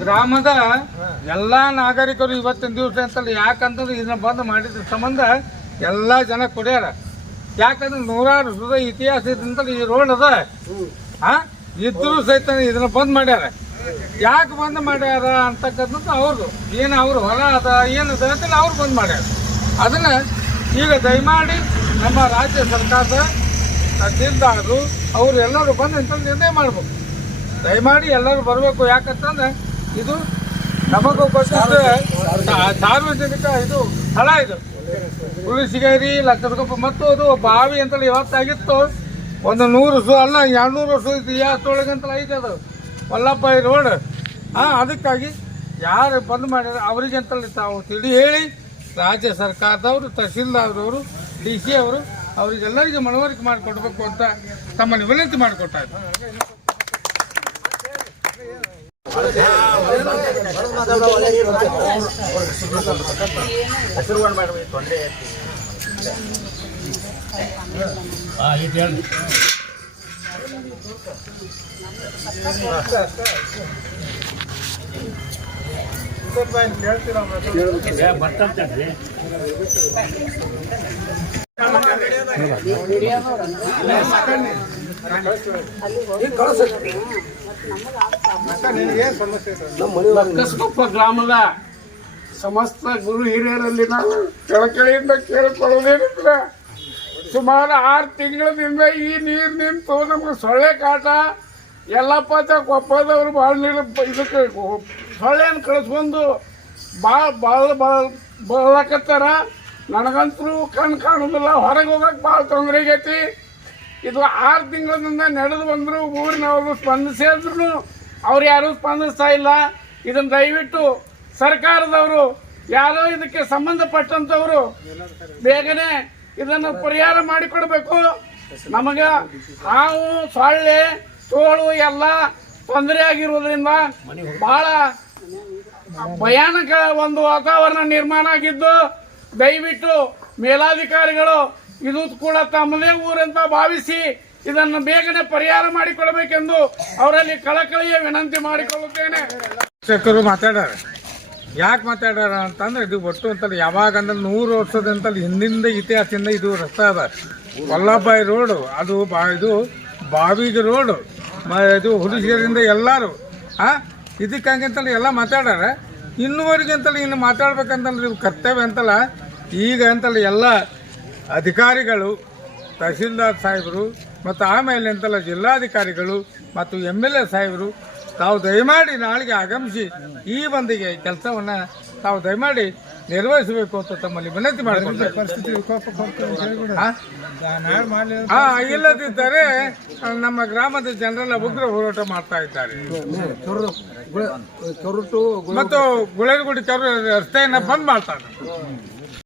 ಗ್ರಾಮದ ಎಲ್ಲಾ ನಾಗರಿಕರು ಇವತ್ತಿನ ದಿವಸ ಅಂತಲ್ಲ ಯಾಕಂತಂದ್ರೆ ಇದನ್ನ ಬಂದ್ ಮಾಡಿದ ಸಂಬಂಧ ಎಲ್ಲಾ ಜನ ಕುಡಿಯಾರ. ಯಾಕಂದ್ರೆ ನೂರಾರು ಇತಿಹಾಸ ಇದಂತಲ್ಲ ಈ ರೋಡ್ ಅದ. ಇದ್ರೂ ಸಹಿತ ಇದನ್ನ ಬಂದ್ ಮಾಡ್ಯಾರ. ಯಾಕೆ ಬಂದ್ ಮಾಡ್ಯಾರ ಅಂತಕ್ಕಂಥದ್ದು ಅವ್ರದ್ದು ಏನು ಅವ್ರ ಹೊಲ ಅದ ಏನದ ಅಂತೇಳಿ ಅವ್ರು ಬಂದ್ ಮಾಡ್ಯಾರ. ಅದನ್ನ ಈಗ ದಯಮಾಡಿ ನಮ್ಮ ರಾಜ್ಯ ಸರ್ಕಾರದ ಜಿಲ್ದಾರರು ಅವ್ರು ಎಲ್ಲರೂ ಬಂದು ಇಂಥ ನಿರ್ಣಯ ಮಾಡ್ಬೇಕು. ದಯಮಾಡಿ ಎಲ್ಲರೂ ಬರಬೇಕು. ಯಾಕಂತಂದ್ರೆ ಇದು ನಮಗೂ ಗೊತ್ತಿದ್ದು ಸಾರ್ವಜನಿಕ ಇದು ಸ್ಥಳ ಇದು. ಹುಲಿಸಿಗೇರಿ ಲಕ್ಕದಕೊಪ್ಪ ಮತ್ತು ಅದು ಬಾವಿ ಅಂತೇಳಿ ಇವತ್ತಾಗಿತ್ತು ಒಂದು ನೂರು ಸು ಅಲ್ಲ ಎರಡು ನೂರು ವರ್ಷ ಇದೆಯಾ ಅಂತೇಳಿ ಐತೆ ಅದು. ಮಲ್ಲಪ್ಪ ರೋಡ್. ಹಾಂ ಅದಕ್ಕಾಗಿ ಯಾರು ಬಂದ್ ಮಾಡಿದ್ರೆ ಅವ್ರಿಗೆ ಅಂತಲ್ಲಿ ತಾವು ತಿಳಿ ಹೇಳಿ ರಾಜ್ಯ ಸರ್ಕಾರದವರು, ತಹಸೀಲ್ದಾರ್ದವರು, ಡಿ ಸಿ ಅವರು ಅವ್ರಿಗೆಲ್ಲರಿಗೆ ಮನವರಿಕೆ ಮಾಡಿಕೊಡ್ಬೇಕು ಅಂತ ತಮ್ಮಲ್ಲಿ ವಿನಂತಿ ಮಾಡಿಕೊಟ್ಟ ಕಸ್ಕೊಪ್ಪ ಗ್ರಾಮದ ಸಮಸ್ತ ಗುರು ಹಿರಿಯರಲ್ಲಿ ನಾವು ಕಳಕಳಿಯಿಂದ ಕೇಳಿಕೊಳ್ಳೋದೇನಿದ್ರೆ ಸುಮಾರು ಆರು ತಿಂಗಳಿಂದ ಈ ನೀರು ನಿಂತು ನಮ್ಗೆ ಸೊಳ್ಳೆ ಕಾಟ. ಎಲ್ಲಪ್ಪ ಕೊಪ್ಪದವ್ರು ಭಾಳ ನೀರು ಇದಕ್ಕೆ ಸೊಳ್ಳೆಯನ್ನು ಕಳಿಸ್ಕೊಂಡು ಭಾಳ ಭಾಳ ಭಾಳ ಬಳಕತ್ತಾರ. ನನಗಂತರೂ ಕಣ್ ಕಾಣೋದಿಲ್ಲ. ಹೊರಗೆ ಹೋಗಕ್ಕೆ ಭಾಳ ತೊಂದರೆ ಆಗೈತಿ. ಇದು ಆರು ತಿಂಗಳಿಂದ ನಡೆದು ಬಂದ್ರು, ಊರಿನವರು ಸ್ಪಂದಿಸಿದ್ರು ಅವ್ರು ಯಾರು ಸ್ಪಂದಿಸ್ತಾ ಇಲ್ಲ. ಇದನ್ನ ದಯವಿಟ್ಟು ಸರ್ಕಾರದವರು, ಯಾರೋ ಇದಕ್ಕೆ ಸಂಬಂಧಪಟ್ಟಂಥವರು ಬೇಗನೆ ಇದನ್ನು ಪರಿಹಾರ ಮಾಡಿಕೊಡ್ಬೇಕು. ನಮಗೆ ಹಾವು, ಸೊಳ್ಳೆ, ತೋಳು ಎಲ್ಲ ತೊಂದರೆ ಆಗಿರೋದ್ರಿಂದ ಬಹಳ ಭಯಾನಕ ಒಂದು ವಾತಾವರಣ ನಿರ್ಮಾಣ ಆಗಿದ್ದು, ದಯವಿಟ್ಟು ಮೇಲಾಧಿಕಾರಿಗಳು ಇದು ಕೂಡ ತಮ್ಮದೇ ಊರಂತ ಭಾವಿಸಿ ಇದನ್ನು ಬೇಗನೆ ಪರಿಹಾರ ಮಾಡಿಕೊಡಬೇಕೆಂದು ಅವರಲ್ಲಿ ಕಳಕಳಿಯ ವಿನಂತಿ ಮಾಡಿಕೊಳ್ಳುತ್ತೇನೆ. ಮಾತಾಡ್ಯಾರ ಯಾಕೆ ಮಾತಾಡ್ಯಾರ ಅಂತಂದ್ರೆ ಇದು ಒಟ್ಟು ಅಂತಲ್ಲ ಯಾವಾಗ ಅಂದ್ರೆ ನೂರು ವರ್ಷದಂತಲ್ಲಿ ಹಿಂದಿಂದ ಇತಿಹಾಸದಿಂದ ಇದು ರಸ್ತೆ ಅದ. ವಲ್ಲಭಾಯಿ ರೋಡು, ಅದು ಬಾ, ಇದು ಬಾವಿಗೆ ರೋಡು ಇದು ಹುಡುಗಿಯರಿಂದ ಎಲ್ಲರೂ, ಆ, ಇದಕ್ಕೆ ಹಂಗಂತಲ್ಲ ಎಲ್ಲ ಮಾತಾಡ್ಯಾರ. ಇನ್ನುವರೆಗೆ ಅಂತಲ್ಲ ಇನ್ನು ಮಾತಾಡ್ಬೇಕಂತಂದ್ರೆ ಇವು ಕರ್ತವ್ಯ ಅಂತಲ್ಲ, ಈಗ ಅಂತಲ್ಲ ಎಲ್ಲ ಅಧಿಕಾರಿಗಳು, ತಹಸೀಲ್ದಾರ್ ಸಾಹೇಬರು, ಮತ್ತು ಆಮೇಲೆ ಅಂತಲ್ಲ ಜಿಲ್ಲಾಧಿಕಾರಿಗಳು, ಮತ್ತು ಎಂ ಎಲ್ ಎ ಸಾಹೇಬರು ತಾವು ದಯಮಾಡಿ ನಾಳೆಗೆ ಆಗಮಿಸಿ ಈ ಬಂದಿಗೆ ಕೆಲಸವನ್ನ ತಾವು ದಯಮಾಡಿ ನಿರ್ವಹಿಸಬೇಕು ಅಂತ ತಮ್ಮಲ್ಲಿ ವಿನಂತಿ ಮಾಡಿಕೊಳ್ತಾರೆ ಹಾ ಇಲ್ಲದಿದ್ದರೆ ನಮ್ಮ ಗ್ರಾಮದ ಜನರೆಲ್ಲ ಉಗ್ರ ಹೋರಾಟ ಮಾಡ್ತಾ ಇದ್ದಾರೆ. ಮತ್ತು ಗುಳೇಗುಡಿ ರಸ್ತೆಯನ್ನ ಬಂದ್ ಮಾಡ್ತಾರೆ